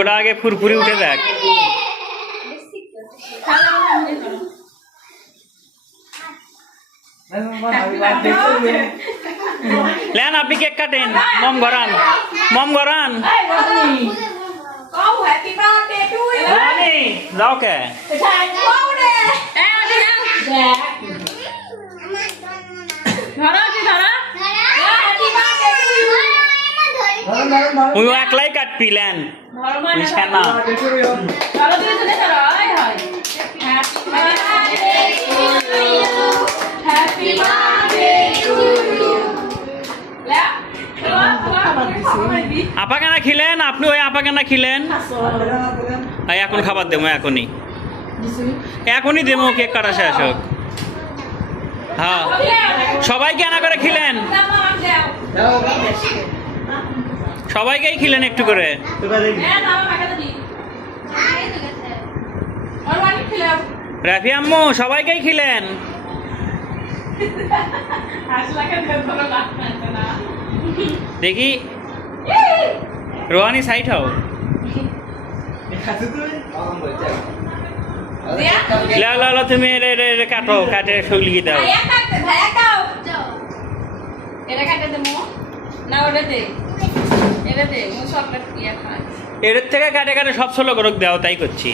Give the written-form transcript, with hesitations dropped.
ওটা আগে ফুরফুরি উঠে দেখ। লেন আপনি কেক কাটেন, মম গরান, মম গরান। যাও কে ওই একলাই কাটবি লেন না। আপা কেনা খিলেন আপনি, ওই আপা কেনা খিলেন। এখন খাবার দেবো, এখনই দেবো, কেক কাটা শেষ হোক। হ্যাঁ সবাই কেনা করে খিলেন, সবাইকেই খিলেন একটু করে। রাফি আম্মু সবাইকেই খিলেন। দেখি রোহানি সাইড হও। লা তুমি কাটো, কাটে সগলিয়ে দাও। এর থেকে কাটে কাটে সব ষোলো করক দাও, তাই করছি।